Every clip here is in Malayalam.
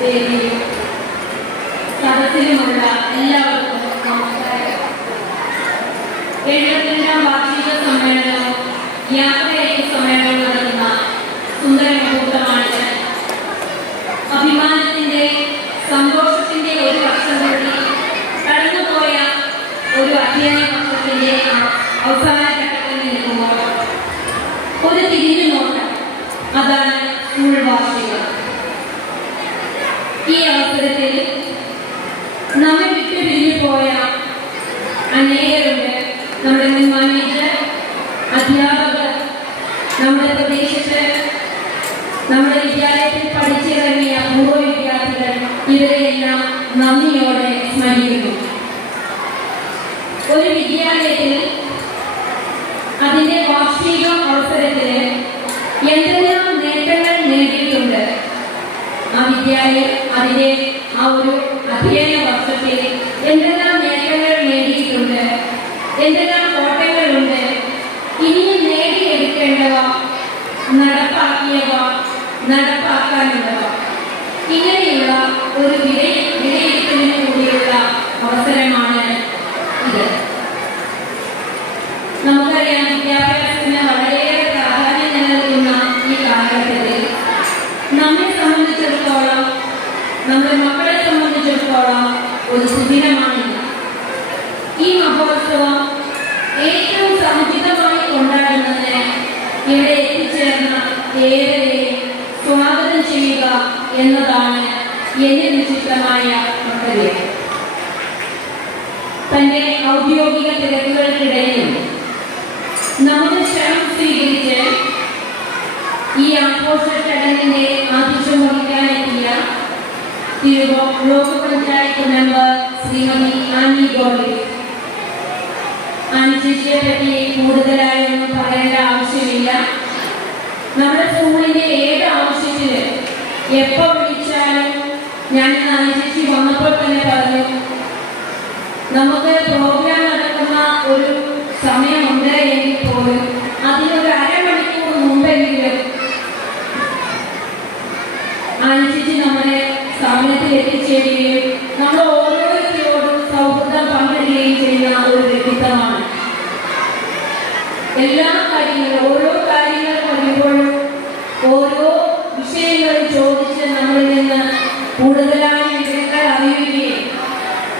വേദിയിലും സദസ്സിലുമുള്ള നമസ്കാരം സുന്ദര സന്തോഷത്തിന്റെ ഒരു ഒരു അവസാന ഘട്ടത്തിൽ നിൽക്കുമ്പോൾ ഒരു തിരിഞ്ഞു നോട്ടം അതാണ് സ്കൂൾ വാർഷികം അവസരത്തിൽ നമ്മെ വിട്ടു പിരിഞ്ഞു പോയ അനേകരുണ്ട്. നമ്മുടെ മാനേജർ അധ്യാപകർ നമ്മുടെ പ്രദേശത്ത് നമ്മുടെ വിദ്യാലയത്തിൽ പഠിച്ചിറങ്ങിയ പൂർവ വിദ്യാർത്ഥികൾ ഇവരെയെല്ലാം നന്ദിയോടെ സ്മരിക്കുന്നു. ഒരു വിദ്യാലയത്തിൽ അതിന്റെ വാർഷിക അവസരത്തിൽ എന്തെല്ലാം നേട്ടങ്ങൾ നേടിയിട്ടുണ്ട് ആ വിദ്യാലയം അതിന്റെ ആ ഒരു അധ്യയന വർഷത്തിൽ എന്തെല്ലാം നേട്ടങ്ങൾ നേടിയിട്ടുണ്ട് എന്തെല്ലാം കോട്ടങ്ങളുണ്ട് ഇനിയും നേടിയെടുക്കേണ്ടവ നടപ്പാക്കിയവ നടപ്പാക്കാനുള്ളവ. ഇങ്ങനെയുള്ള ഒരു വില വിലയിരുത്തലിന് കൂടിയുള്ള അവസരമാണ് ഇത്. നമുക്കറിയാം ഒരു സുദിനമാണിത് ഈ മഹോത്സവം ഏറ്റവും സമുചിതമായി കൊണ്ടാടുന്നതിന് ഇവിടെ എത്തിച്ചേർന്ന ഏവരെയും സ്വാഗതം ചെയ്യുക എന്നതാണ് എന്റെ നിശ്ചിതമായ കർത്തവ്യം തന്റെ ഔദ്യോഗിക തിരക്കുകൾക്കിടയിൽ നമ്മുടെ തിരുവോ ബ്ലോക്ക് പഞ്ചായത്ത് മെമ്പർ ശ്രീമതി ആനി ഗോളി ആനി ചേച്ചിയെ പറ്റി കൂടുതലായൊന്നും പറയേണ്ട ആവശ്യമില്ല നമ്മുടെ സ്കൂളിന്റെ ഏത് ആവശ്യത്തിന് എപ്പോ വിളിച്ചാലും ഞാൻ ആനി വന്നപ്പോൾ തന്നെ പറഞ്ഞു നമുക്ക് പ്രോഗ്രാം നടക്കുന്ന ഒരു സമയമുണ്ട് എങ്കിൽ പോലും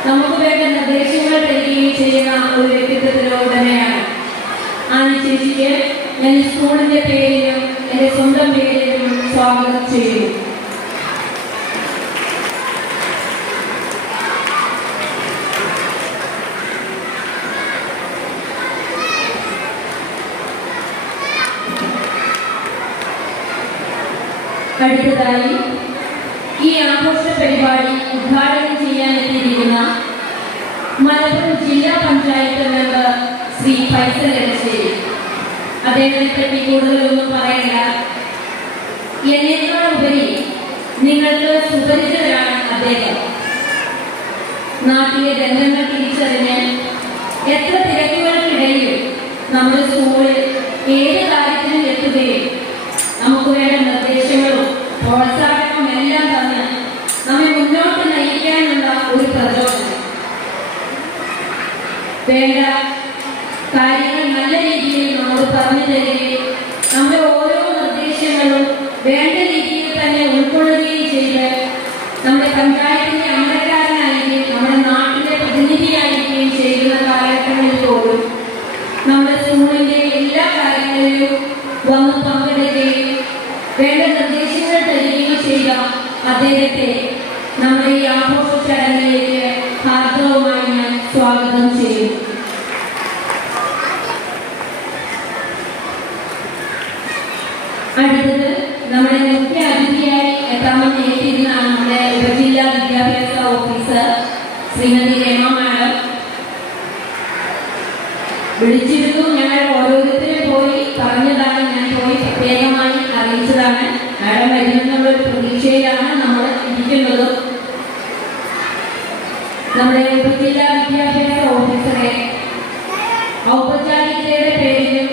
നമുക്ക് വേണ്ട നിർദ്ദേശങ്ങൾ തരികയും ചെയ്യുന്ന ഒരു വ്യക്തിത്വത്തിലോ ഉടനെയാണ് ആ ചേച്ചിക്ക് ഞാൻ സ്കൂളിന്റെ പേരിലും എന്റെ സ്വന്തം പേരിലും സ്വാഗതം ചെയ്യുന്നു. അടുത്തതായി ഈ ആഘോഷ പരിപാടി ഉദ്ഘാടനം ചെയ്യാനെത്തിയിരിക്കുന്ന മലപ്പുറം ജില്ലാ പഞ്ചായത്ത് മെമ്പർ ശ്രീ ഫൈസൽ എടശ്ശേരി. അദ്ദേഹത്തെ പറ്റി കൂടുതലൊന്നും പറയണ്ട. എന്നേക്കാൾ ഉപരി നിങ്ങൾക്ക് സുപരിചിതരാണ് അദ്ദേഹം. നാട്ടിലെ രംഗങ്ങൾ തിരിച്ചറിഞ്ഞ് എത്ര തിരക്കുകൾക്കിടയിലും നമ്മുടെ സ്കൂളിൽ ഏത് നമ്മുടെ പഞ്ചായത്തിന്റെ അമരക്കാരനായിരിക്കും നമ്മുടെ നാട്ടിലെ പ്രതിനിധിയായിരിക്കുകയും ചെയ്യുന്ന കാലഘട്ടങ്ങളിൽ പോലും നമ്മുടെ സ്കൂളിന്റെ എല്ലാ കാര്യങ്ങളിലും വന്ന് പങ്കെടുക്കുകയും വേണ്ട നിർദ്ദേശങ്ങൾ തരികയും അദ്ദേഹത്തെ നമ്മുടെ ഈ ആഘോഷ സ്വാഗതം ചെയ്യുന്നു. അടുത്തത് നമ്മുടെ മുഖ്യ അതിഥിയായി എത്താമെന്ന് ഏറ്റിരുന്നാണ് നമ്മുടെ ഉപജില്ലാ വിദ്യാഭ്യാസ ഓഫീസർ ശ്രീമതി രമ മാഡം വിളിച്ചിരുന്നു ഞങ്ങൾ ഓരോരുത്തരും പോയി പറഞ്ഞതാണ് ഞാൻ പോയി പ്രത്യേകമായി അറിയിച്ചതാണ് മാഡം വരുമെന്നുള്ള ഒരു പ്രതീക്ഷയിലാണ് നമ്മൾ ഇരിക്കുന്നത് നമ്മുടെ ഉപജില്ലാ വിദ്യാഭ്യാസ ഓഫീസറെ ഔപചാരികതയുടെ പേരിലും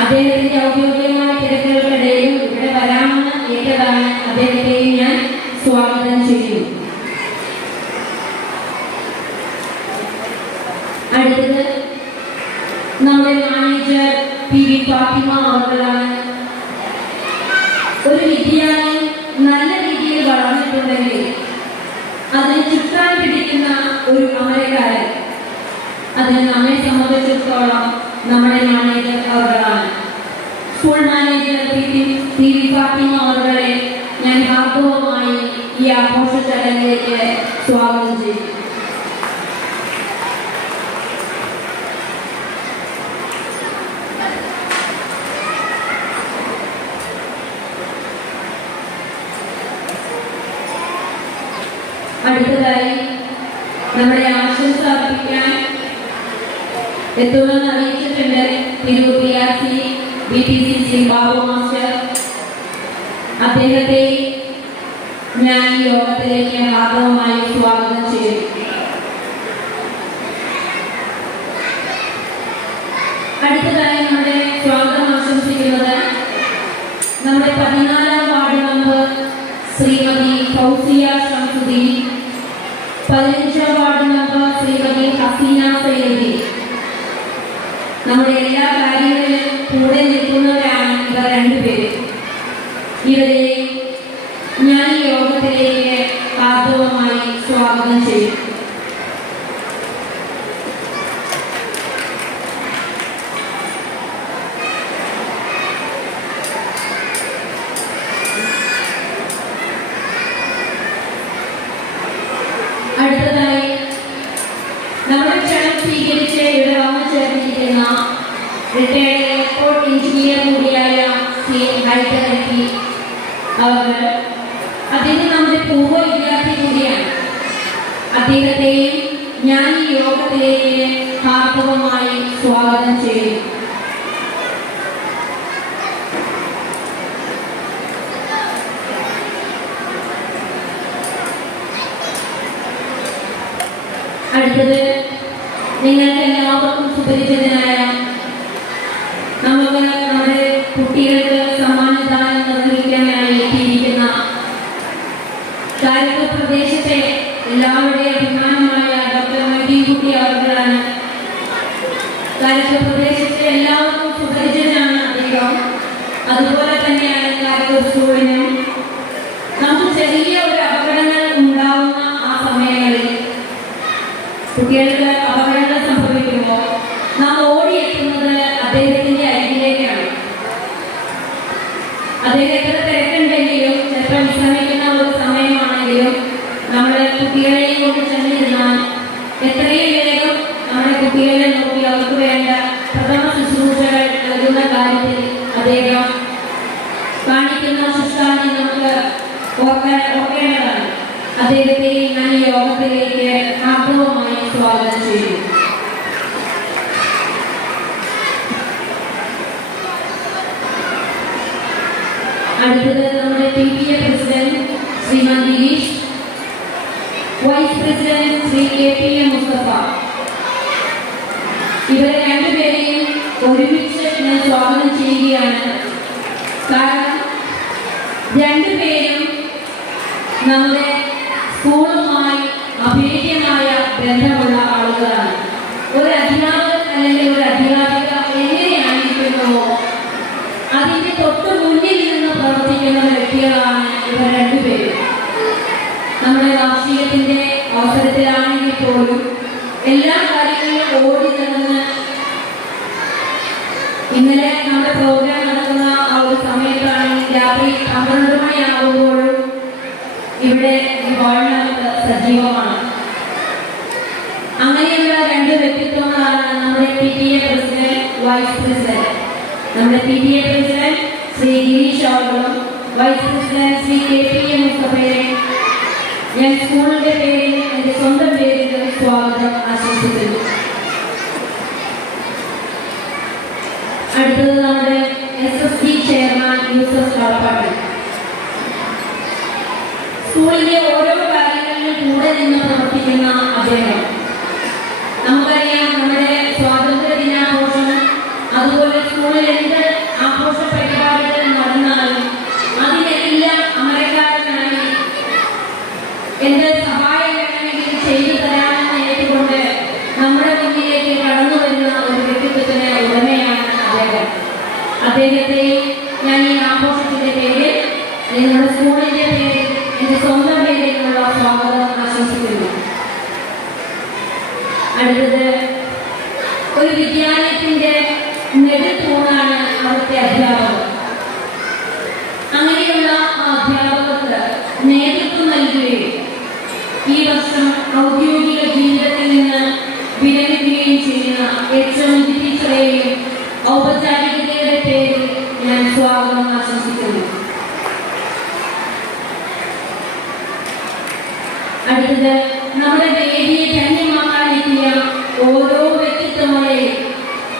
അദ്ദേഹത്തിന്റെ ഔദ്യോഗികമായ തിരക്കുകൾക്കിടയിലും ഇവിടെ വരാമെന്ന് എന്റേതാണ് അദ്ദേഹത്തെയും ഞാൻ സ്വാഗതം ചെയ്യുന്നു. അടുത്തത് നമ്മുടെ മാനേജർ പി വി ഫാത്തിമ അവർകളാണ് ഒരു വിദ്യാലയം നല്ല രീതിയിൽ വളർന്നിട്ടുണ്ടെങ്കിൽ അതിന് ചുക്കാൻ പിടിക്കുന്ന ഒരു അമരക്കാരൻ. അതിന് നമ്മെ സംബന്ധിച്ചിടത്തോളം നമ്മുടെ manager അവർകളാണ് school manager P T P V Fathima അവരുടെ ഞാൻ ഹാർദവമായി ഈ ആഘോഷ ചടങ്ങിലേക്ക് സ്വാഗതം ചെയ്യും അടുത്തതായി നമ്മുടെ ആശംസ അർപ്പിക്കാൻ എത്തുമെന്ന് അറിയിച്ചിട്ടുണ്ട്. Tirur P R C B T C C Babu master അദ്ദേഹത്തെ ഞാൻ ഈ യോഗത്തിലേക്ക് സ്വാഗതം ചെയ്യും അടുത്തതായി നമ്മുടെ സ്വാഗതം ആശംസിക്കുന്നത് നമ്മുടെ പതിനാലാം വാർഡ് മെമ്പർ ശ്രീമതി ഫൗസിയ ശംസുദ്ദീൻ പതിനഞ്ചാം വാർഡ് മെമ്പർ ശ്രീമതി ഹസീന സൈലി നമ്മുടെ എല്ലാ കാര്യങ്ങളിലും കൂടെ നിൽക്കുന്നവരാണ് ഇവർ രണ്ടുപേരും. ഇവരെ ചെയ്യും അടുത്തതായി നമ്മുടെ ക്ഷണം സ്വീകരിച്ച് ഇവിടെ ചേർന്നിരിക്കുന്ന റിട്ടയർഡ് എയർപോർട്ട് എഞ്ചിനീയർ കൂടിയായ സി ഹൈദരലി അവർ അദ്ദേഹം നമ്മുടെ പൂർവ വിദ്യാർത്ഥി കൂടിയാണ്. അദ്ദേഹത്തെയും ഞാൻ ഈ യോഗത്തിലേക്ക് ഹാർദവമായി സ്വാഗതം ചെയ്യും. അടുത്തത് നിങ്ങൾക്ക് എല്ലാവർക്കും സുപരിചിതനായ നമുക്ക് നമ്മുടെ കുട്ടികൾക്ക് പ്രദേശത്തെ എല്ലാവർക്കും സുപരിചിതനാണ് അദ്ദേഹം. അതുപോലെ തന്നെയാണ് കാരക്ക സ്കൂളിനും നമുക്ക് ചെറിയ ഒരു ഉണ്ടാവുന്ന ആ സമയങ്ങളിൽ കുട്ടികൾക്ക് അപകടങ്ങൾ സംഭവിക്കുമ്പോൾ നാം ഓടിയെത്തുന്നത് അദ്ദേഹത്തിന്റെ അരികിലേക്കാണ്. അദ്ദേഹം എത്ര തിരക്കുണ്ടെങ്കിലും ചിലപ്പോൾ വിശ്രമിക്കുന്ന ഒരു സമയമാണെങ്കിലും നമ്മുടെ കുട്ടികളെയും കൊണ്ട് ചെന്നിരുന്നാൽ എത്രയും കുട്ടികളെ നോക്കി അവർക്ക് വേണ്ട പ്രഥമ ശുശ്രൂഷകൾ നൽകുന്ന കാര്യത്തിൽ അദ്ദേഹം കാണിക്കുന്ന ശുശ്രാന്തി നമുക്ക് ഓർക്കാൻ ഓർക്കേണ്ടതാണ്. അദ്ദേഹത്തെ ഞാൻ യോഗത്തിലേക്ക് ആഗ്രഹമായി സ്വാഗതം ചെയ്യുന്നു. അടുത്തത് നമ്മുടെ P P A president Shriman Girish. Vice president Shri K P A Mustafa. ഇവരെ രണ്ടുപേരെയും ഒരുമിച്ച് ഞാൻ സ്വാഗതം ചെയ്യുകയാണ്. കാരണം രണ്ടുപേരും നമ്മുടെ സ്കൂളുമായി അഭേദ്യമായ ബന്ധമുള്ള ആളുകളാണ്. ഒരു അധ്യാപകൻ അല്ലെങ്കിൽ ഒരു അധ്യാപിക എങ്ങനെയായിരിക്കുന്നുവോ അതിന്റെ തൊട്ട് മുന്നിൽ നിന്ന് പ്രവർത്തിക്കുന്ന വ്യക്തികളാണ് ഇവർ രണ്ടുപേരും. നമ്മുടെ വാർഷികത്തിന്റെ അവസരത്തിലാണെങ്കിൽ പോലും എല്ലാ നമ്മുടെ പ്രോഗ്രാം നടക്കുന്ന ആ ഒരു സമയത്താണെങ്കിൽ രാത്രി പന്ത്രണ്ട് മണിയാകുമ്പോൾ ഇവിടെ ഈ ഹാളിനകത്ത് സജീവമാണ്. അങ്ങനെയുള്ള രണ്ട് വ്യക്തിത്വങ്ങളാണ് നമ്മുടെ P T A president vice president നമ്മുടെ P T A president Shri Girish അവകളും vice president Shri K P M മുസ്തഫയെ ഞാൻ സ്കൂളിന്റെ പേരിൽ എന്റെ സ്വന്തം പേരിൽ സ്വാഗതം ആശംസിക്കുന്നു. അടുത്തത് നമ്മുടെ ചെയർമാൻ യൂസഫ് കളപ്പാട്ട് സ്കൂളിലെ ഓരോ കാര്യങ്ങളിലും കൂടെ നിന്ന് പ്രവർത്തിക്കുന്ന അദ്ദേഹം. നമുക്കറിയാം നമ്മുടെ സ്വാതന്ത്ര്യ ദിനാഘോഷം അതുപോലെ സ്കൂളിൽ എന്ത് ആഘോഷ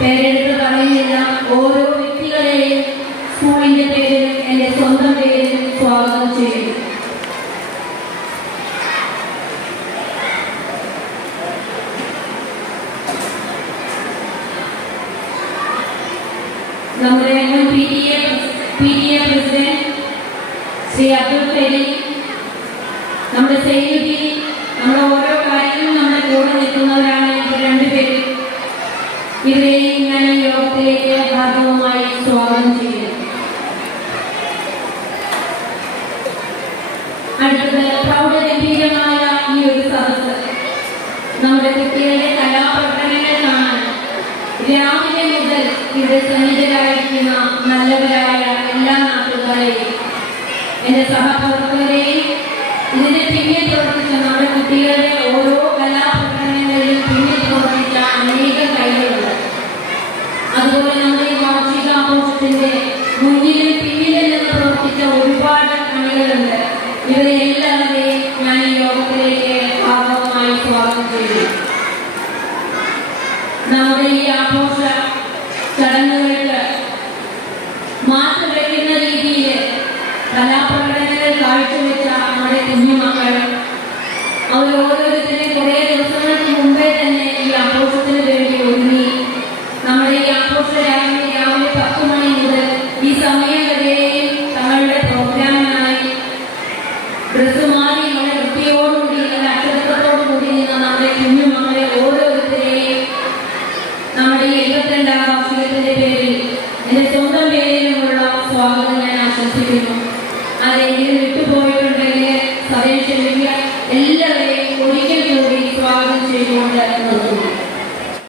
പേരെടുത്ത് പറയുന്നില്ല ഓരോ വ്യക്തികളെയും സ്കൂളിന്റെ പേരിൽ എന്റെ സ്വന്തം പേരിൽ സ്വാഗതം ചെയ്യുന്നു. നമ്മുടെ P T A P T A president Shri Abdul നമ്മുടെ സെയിൽ സന്നിധരായിരിക്കുന്ന നല്ലവരായ എല്ലാ നാട്ടുകാരെയും എന്റെ സഹപ്രവർത്തകരെയും ഇതിന്റെ പിന്നിൽ പ്രവർത്തിച്ച നമ്മുടെ കുട്ടികളുടെ ഓരോ കലാപ്രകടനങ്ങളിലും പിന്നിൽ പ്രവർത്തിച്ച അനേകം കൈകളുണ്ട് അതുപോലെ നമ്മുടെ വാർഷികാഘോഷത്തിന്റെ മുന്നിലും പിന്നിലും നിന്ന് പ്രവർത്തിച്ച ഒരുപാട്